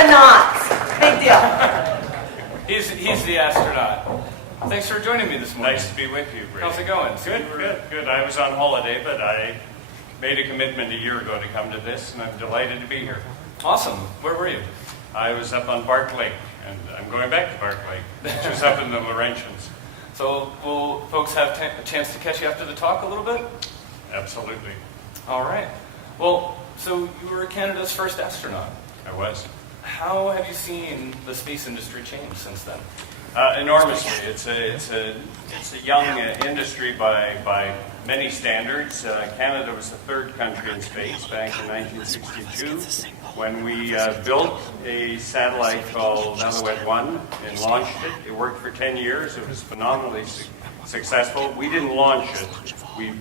astronauts. Big deal. He's the astronaut. Thanks for joining me this morning. Nice to be with you, Brady. How's it going? Good. I was on holiday, but I made a commitment a year ago to come to this, and I'm delighted to be here. Awesome. Where were you? I was up on Bark Lake, and I'm going back to Bark Lake, which is up in the Laurentians. So will folks have a chance to catch you after the talk a little bit? Absolutely. All right. Well, so you were Canada's first astronaut. I was. How have you seen the space industry change since then? Enormously. It's a young industry by many standards. Canada was the third country in space back in 1962 when we built a satellite called Alouette 1 and launched it. It worked for 10 years. It was phenomenally successful. We didn't launch it.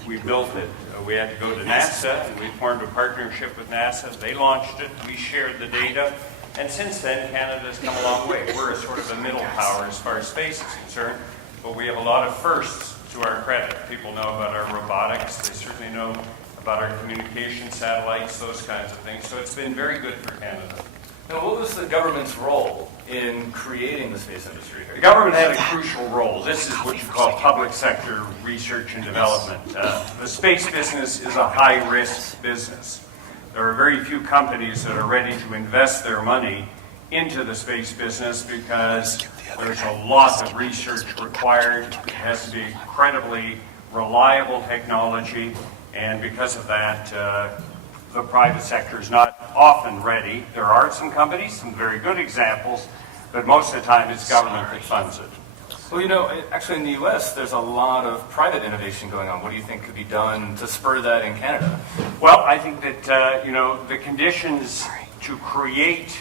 We built it. We had to go to NASA, and we formed a partnership with NASA. They launched it. We shared the data. And since then, Canada's come a long way. We're a sort of a middle power as far as space is concerned, but we have a lot of firsts to our credit. People know about our robotics. They certainly know about our communication satellites, those kinds of things. So it's been very good for Canada. Now, what was the government's role in creating the space industry here? The government had a crucial role. This is what you call public sector research and development. The space business is a high-risk business. There are very few companies that are ready to invest their money into the space business because there's a lot of research required. It has to be incredibly reliable technology, and because of that, the private sector is not often ready. There are some companies, some very good examples, but most of the time it's government that funds it. Well, you know, actually in the U.S., there's a lot of private innovation going on. What do you think could be done to spur that in Canada? Well, I think that, the conditions to create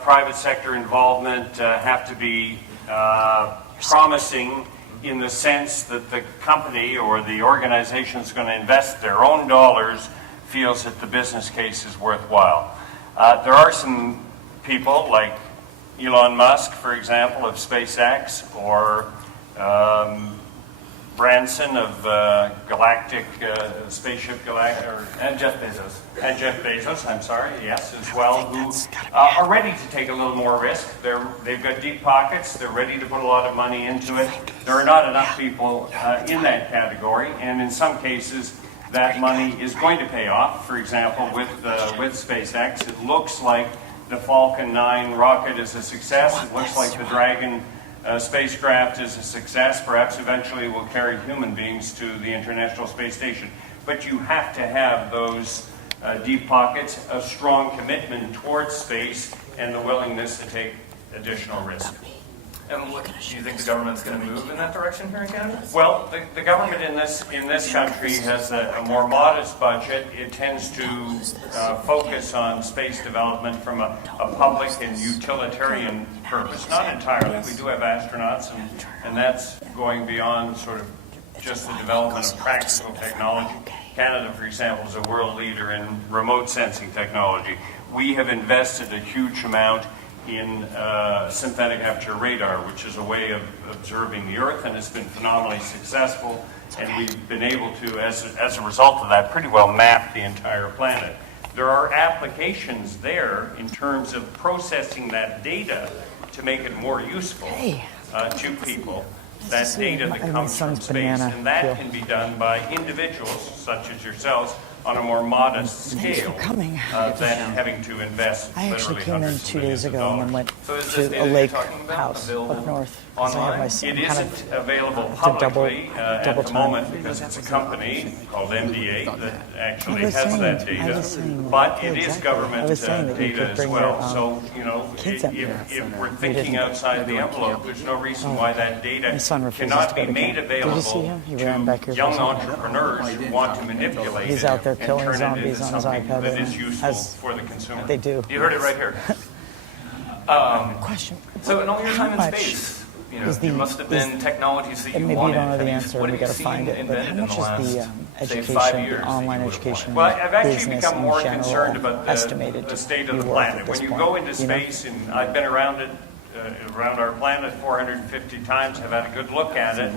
private sector involvement have to be promising in the sense that the company or the organization that's going to invest their own dollars feels that the business case is worthwhile. There are some people like Elon Musk, for example, of SpaceX, or Branson of Galactic Spaceship Galactic, And Jeff Bezos. And Jeff Bezos, I'm sorry, yes, as well, who are ready to take a little more risk. They've got deep pockets. They're ready to put a lot of money into it. There are not enough people in that category, and in some cases, that money is going to pay off. For example, with SpaceX, it looks like the Falcon 9 rocket is a success. It looks like the Dragon spacecraft is a success. Perhaps eventually we'll carry human beings to the International Space Station. But you have to have those deep pockets, a strong commitment towards space, and the willingness to take additional risk. And do you think the government's going to move in that direction here in Canada? Well, the government in this country has a more modest budget. It tends to focus on space development from a public and utilitarian purpose. Not entirely. We do have astronauts, and that's going beyond sort of just the development of practical technology. Canada, for example, is a world leader in remote sensing technology. We have invested a huge amount in synthetic aperture radar, which is a way of observing the Earth, and it's been phenomenally successful. And we've been able to, as a result of that, pretty well map the entire planet. There are applications there in terms of processing that data to make it more useful to people. That data that comes from space, and that can be done by individuals such as yourselves on a more modest scale than having to invest. I actually came in 2 days ago and then went So to a lake house up north. Online? It isn't available publicly at the moment because it's a company called MDA that actually has that data, but it is government data as well. So, if we're thinking outside the envelope, there's no reason why that data cannot be made available to young entrepreneurs who want to manipulate He's it out there and killing turn it into zombies on his something iPad. that is useful for the consumer. They do. You heard it right here. Question. So in all your time in space, there must have been technologies that you maybe wanted. you don't know the answer, What we have got to you find seen it. But how invented in much the last, is the say, education, 5 years the online that you would have education, Well, I've actually business become more in general concerned about estimated the state of be the worth planet. at When this you point, go into space, and I've been around it around our planet 450 times, have had a good look at it.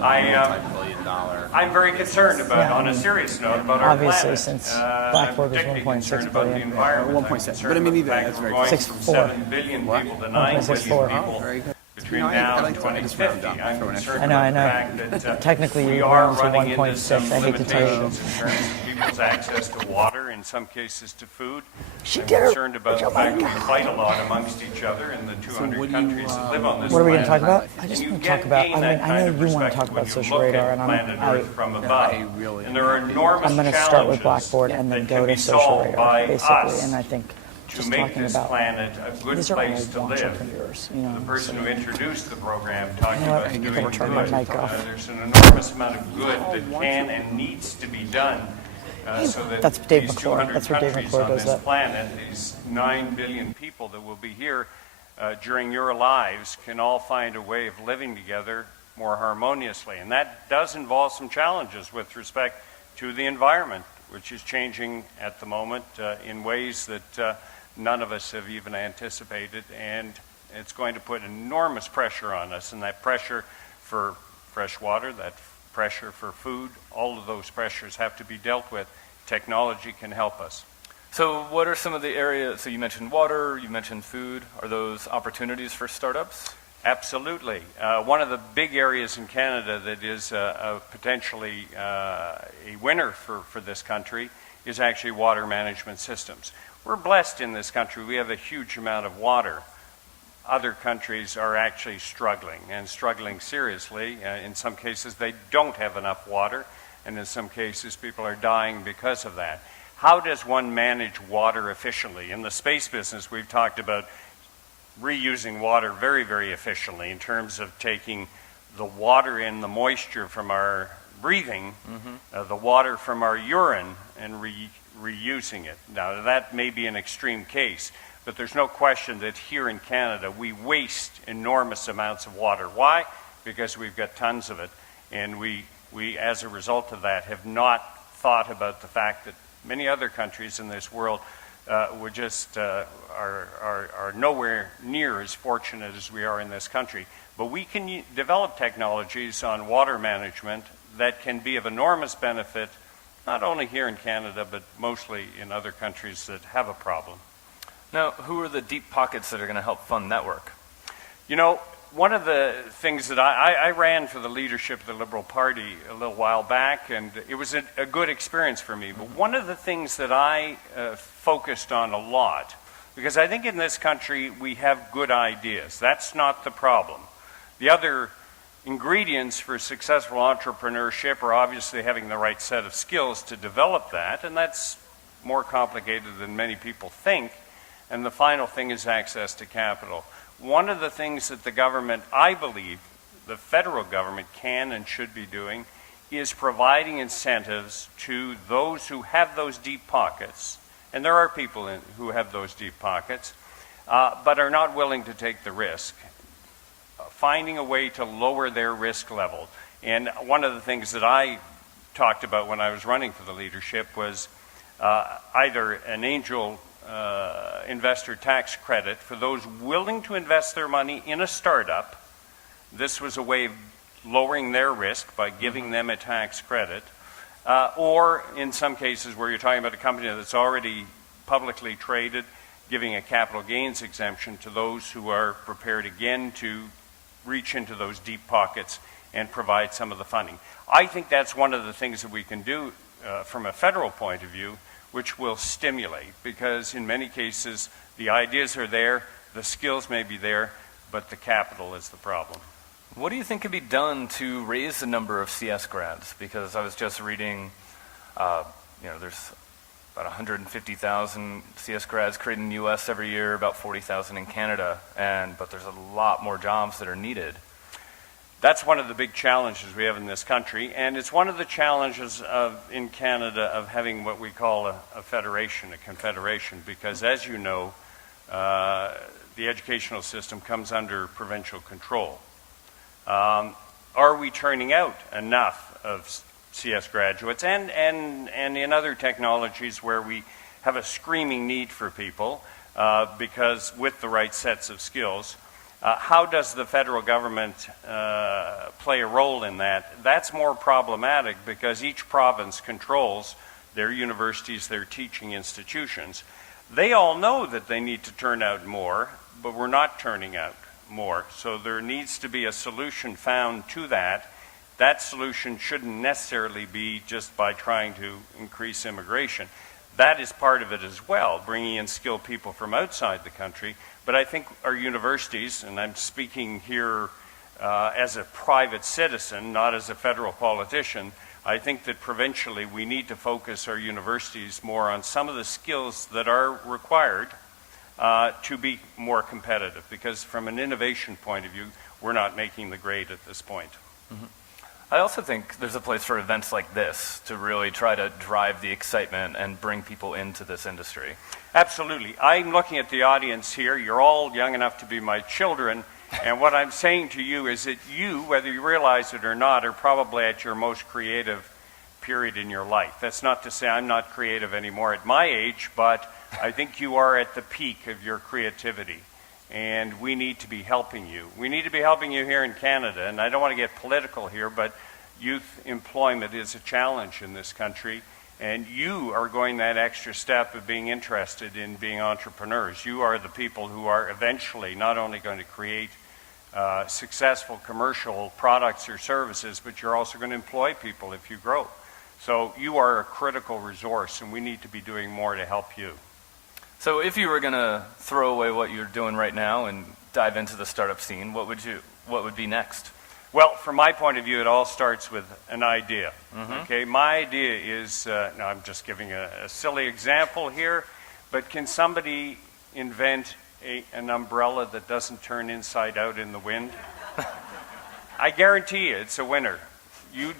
I'm very concerned about, on a serious note, about our planet. Obviously, since Blackboard was 1.6 billion. 1.6, but I mean, that's very good. 7 billion people to 9 billion people. Very good. Between now and 2050, I'm concerned I about know. the fact that Technically, we you're are down to running into 1.6. some I hate to tell you. limitations in terms of people's access to water, in some cases to food. She I'm did her- concerned about the fact that we fight a lot amongst each other in the 200 countries that live on this What are we going planet. to talk about? I just want to talk about. I mean, I know you want to talk about social radar, and And there are enormous I'm going to start with challenges Blackboard and then that go can to be social solved radar, by basically. us And I think to just make talking this about planet a good these are all place to live. entrepreneurs, you know. The person who introduced the program talked You know what? about I'm doing gonna turn my good. mic off. There's an enormous amount of good that can and needs to be done so that That's Dave these McClure. 200 That's where Dave countries McClure on does this that. planet, these 9 billion people that will be here during your lives, can all find a way of living together more harmoniously. And that does involve some challenges with respect to the environment, which is changing at the moment in ways that none of us have even anticipated, and it's going to put enormous pressure on us, and that pressure for fresh water, that pressure for food, all of those pressures have to be dealt with. Technology can help us. So what are some of the areas, so you mentioned water, you mentioned food, are those opportunities for startups? Absolutely. One of the big areas in Canada that is potentially a winner for this country is actually water management systems. We're blessed in this country. We have a huge amount of water. Other countries are actually struggling, and struggling seriously. In some cases, they don't have enough water, and in some cases, people are dying because of that. How does one manage water efficiently? In the space business, we've talked about reusing water very, very efficiently in terms of taking the water and the moisture from our breathing, the water from our urine, and reusing it. Now, that may be an extreme case, but there's no question that here in Canada, we waste enormous amounts of water. Why? Because we've got tons of it, and we as a result of that, have not thought about the fact that many other countries in this world would just are nowhere near as fortunate as we are in this country. But we can develop technologies on water management that can be of enormous benefit, not only here in Canada, but mostly in other countries that have a problem. Now, who are the deep pockets that are going to help fund that work? You know, one of the things that I ran for the leadership of the Liberal Party a little while back, and it was a good experience for me. But one of the things that I focused on a lot, because I think in this country we have good ideas. That's not the problem. The other ingredients for successful entrepreneurship are obviously having the right set of skills to develop that, and that's more complicated than many people think. And the final thing is access to capital. One of the things that the government, I believe, the federal government can and should be doing is providing incentives to those who have those deep pockets, and there are people who have those deep pockets, but are not willing to take the risk. Finding a way to lower their risk level. And one of the things that I talked about when I was running for the leadership was either an angel investor tax credit for those willing to invest their money in a startup. This was a way of lowering their risk by giving them a tax credit. Or in some cases where you're talking about a company that's already publicly traded, giving a capital gains exemption to those who are prepared again to reach into those deep pockets and provide some of the funding. I think that's one of the things that we can do from a federal point of view, which will stimulate, because in many cases the ideas are there, the skills may be there, but the capital is the problem. What do you think could be done to raise the number of CS grads? Because I was just reading, there's about 150,000 CS grads created in the U.S. every year, about 40,000 in Canada, but there's a lot more jobs that are needed. That's one of the big challenges we have in this country, and it's one of the challenges in Canada of having what we call a federation, a confederation, because as you know, the educational system comes under provincial control. Are we turning out enough of CS graduates and in other technologies where we have a screaming need for people because with the right sets of skills? How does the federal government play a role in that? That's more problematic because each province controls their universities, their teaching institutions. They all know that they need to turn out more, but we're not turning out more. So there needs to be a solution found to that. That solution shouldn't necessarily be just by trying to increase immigration. That is part of it as well, bringing in skilled people from outside the country. But I think our universities, and I'm speaking here as a private citizen, not as a federal politician, I think that provincially we need to focus our universities more on some of the skills that are required to be more competitive, because from an innovation point of view, we're not making the grade at this point. Mm-hmm. I also think there's a place for events like this to really try to drive the excitement and bring people into this industry. Absolutely. I'm looking at the audience here. You're all young enough to be my children. And what I'm saying to you is that you, whether you realize it or not, are probably at your most creative period in your life. That's not to say I'm not creative anymore at my age, but I think you are at the peak of your creativity. And we need to be helping you. We need to be helping you here in Canada. And I don't want to get political here, but youth employment is a challenge in this country. And you are going that extra step of being interested in being entrepreneurs. You are the people who are eventually not only going to create successful commercial products or services, but you're also going to employ people if you grow. So you are a critical resource, and we need to be doing more to help you. So if you were going to throw away what you're doing right now and dive into the startup scene, what would be next? Well, from my point of view, it all starts with an idea. Mm-hmm. Okay, my idea is, now I'm just giving a silly example here, but can somebody invent an umbrella that doesn't turn inside out in the wind? I guarantee you it's a winner. You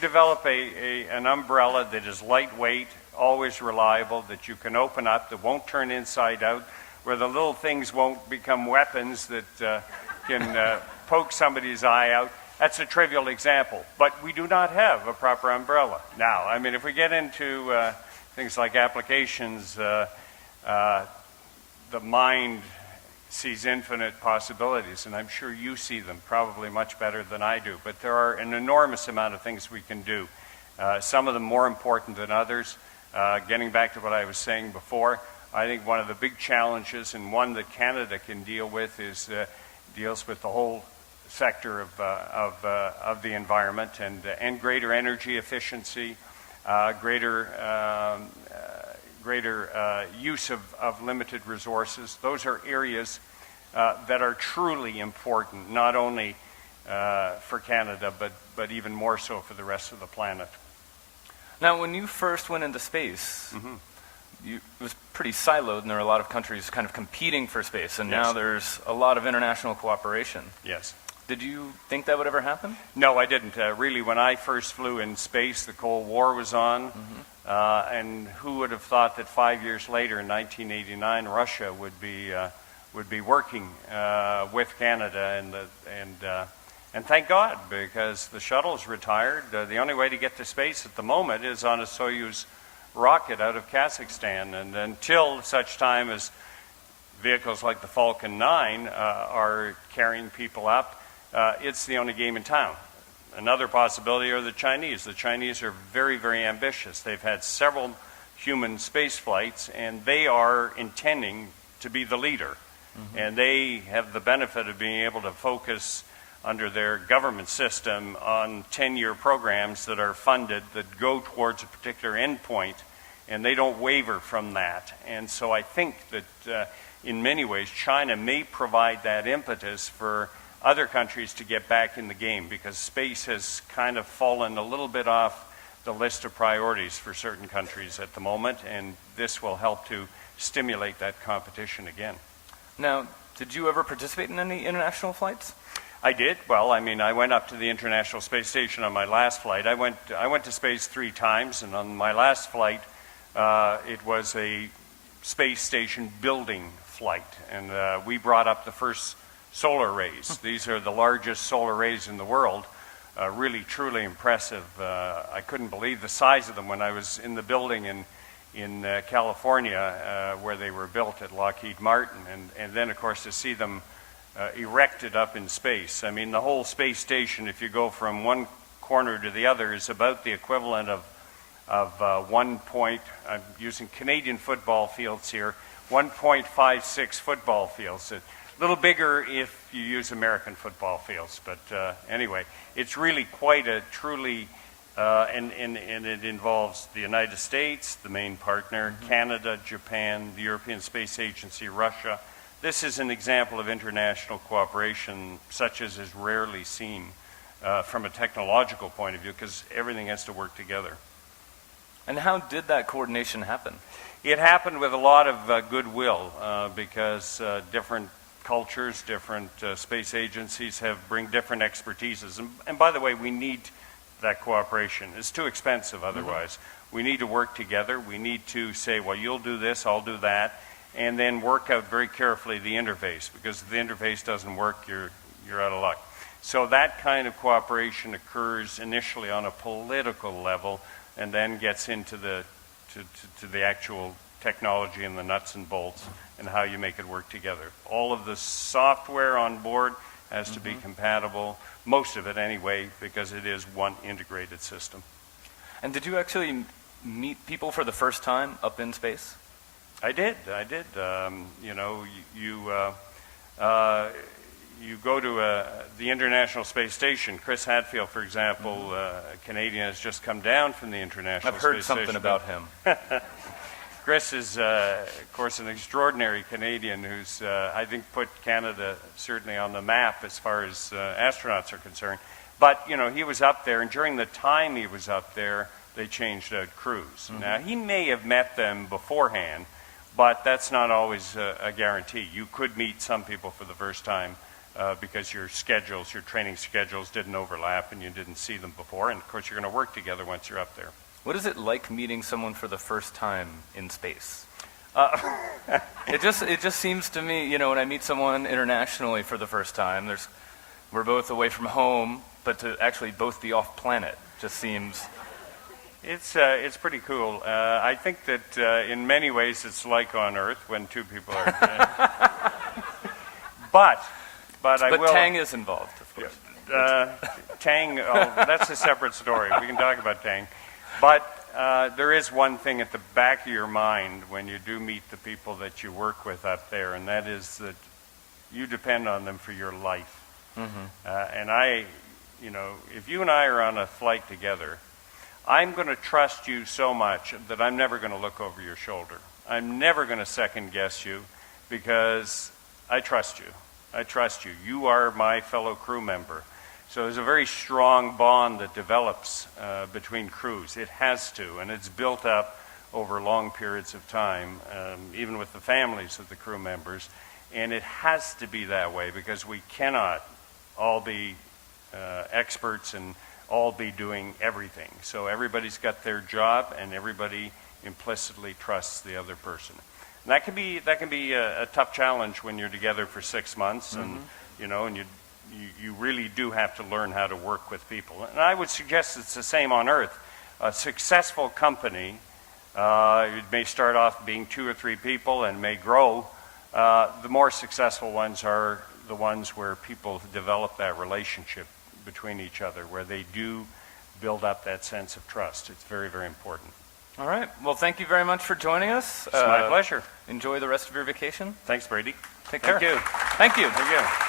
develop an umbrella that is lightweight, always reliable, that you can open up, that won't turn inside out, where the little things won't become weapons that can poke somebody's eye out. That's a trivial example, but we do not have a proper umbrella. Now, I mean, if we get into things like applications, the mind sees infinite possibilities, and I'm sure you see them probably much better than I do, but there are an enormous amount of things we can do, some of them more important than others. Getting back to what I was saying before, I think one of the big challenges, and one that Canada can deal with, is deals with the whole sector of the environment and greater energy efficiency, greater use of limited resources. Those are areas that are truly important, not only for Canada, but even more so for the rest of the planet. Now, when you first went into space, it was pretty siloed, and there were a lot of countries kind of competing for space, and now there's a lot of international cooperation. Yes. Did you think that would ever happen? No, I didn't. Really, when I first flew in space, the Cold War was on, and who would have thought that 5 years later, in 1989, Russia would be working with Canada, and thank God, because the shuttle's retired. The only way to get to space at the moment is on a Soyuz rocket out of Kazakhstan, and until such time as vehicles like the Falcon 9 are carrying people up, it's the only game in town. Another possibility are the Chinese. The Chinese are very, very ambitious. They've had several human space flights, and they are intending to be the leader. And they have the benefit of being able to focus under their government system on 10-year programs that are funded, that go towards a particular endpoint, and they don't waver from that. And so I think that in many ways China may provide that impetus for other countries to get back in the game, because space has kind of fallen a little bit off the list of priorities for certain countries at the moment, and this will help to stimulate that competition again. Now, did you ever participate in any international flights? I did. Well, I mean, I went up to the International Space Station on my last flight. I went to space 3 times, and on my last flight, it was a space station building flight, and we brought up the first solar rays. These are the largest solar rays in the world. Really, truly impressive. I couldn't believe the size of them when I was in the building in California where they were built at Lockheed Martin, and then, of course, to see them erected up in space. I mean, the whole space station, if you go from one corner to the other, is about the equivalent of 1 point, I'm using Canadian football fields here, 1.56 football fields. A little bigger if you use American football fields, but anyway, it's really quite a truly, and it involves the United States, the main partner, Canada, Japan, the European Space Agency, Russia. This is an example of international cooperation such as is rarely seen from a technological point of view, because everything has to work together. And how did that coordination happen? It happened with a lot of goodwill because different cultures, different space agencies bring different expertises. And by the way, we need that cooperation. It's too expensive otherwise. We need to work together. We need to say, well, you'll do this, I'll do that, and then work out very carefully the interface, because if the interface doesn't work, you're out of luck. So that kind of cooperation occurs initially on a political level and then gets into the actual technology and the nuts and bolts and how you make it work together. All of the software on board has to be compatible, most of it anyway, because it is one integrated system. And did you actually meet people for the first time up in space? I did. You know, you go to the International Space Station. Chris Hadfield, for example, a Canadian, has just come down from the International Space Station. I've heard something about him. Chris is, of course, an extraordinary Canadian who's, I think, put Canada certainly on the map as far as astronauts are concerned. But, you know, he was up there, and during the time he was up there, they changed out crews. Now, he may have met them beforehand, but that's not always a guarantee. You could meet some people for the first time because your training schedules didn't overlap and you didn't see them before. And, of course, you're going to work together once you're up there. What is it like meeting someone for the first time in space? It just seems to me, you know, when I meet someone internationally for the first time, we're both away from home, but to actually both be off planet just seems... It's pretty cool. I think that in many ways it's like on Earth when two people are... But I will... But Tang is involved, of course. Tang, that's a separate story. We can talk about Tang. But there is one thing at the back of your mind when you do meet the people that you work with up there, and that is that you depend on them for your life. And you know, if you and I are on a flight together, I'm going to trust you so much that I'm never going to look over your shoulder. I'm never going to second guess you because I trust you. I trust you. You are my fellow crew member. So there's a very strong bond that develops between crews. It has to, and it's built up over long periods of time, even with the families of the crew members. And it has to be that way because we cannot all be experts and all be doing everything. So everybody's got their job, and everybody implicitly trusts the other person. And that can be a tough challenge when you're together for 6 months, and you know, and you really do have to learn how to work with people. And I would suggest it's the same on Earth. A successful company, it may start off being 2 or 3 people and may grow. The more successful ones are the ones where people develop that relationship between each other, where they do build up that sense of trust. It's very, very important. All right. Well, thank you very much for joining us. It's my pleasure. Enjoy the rest of your vacation. Thanks, Brady. Take care. Thank you. Thank you. Thank you.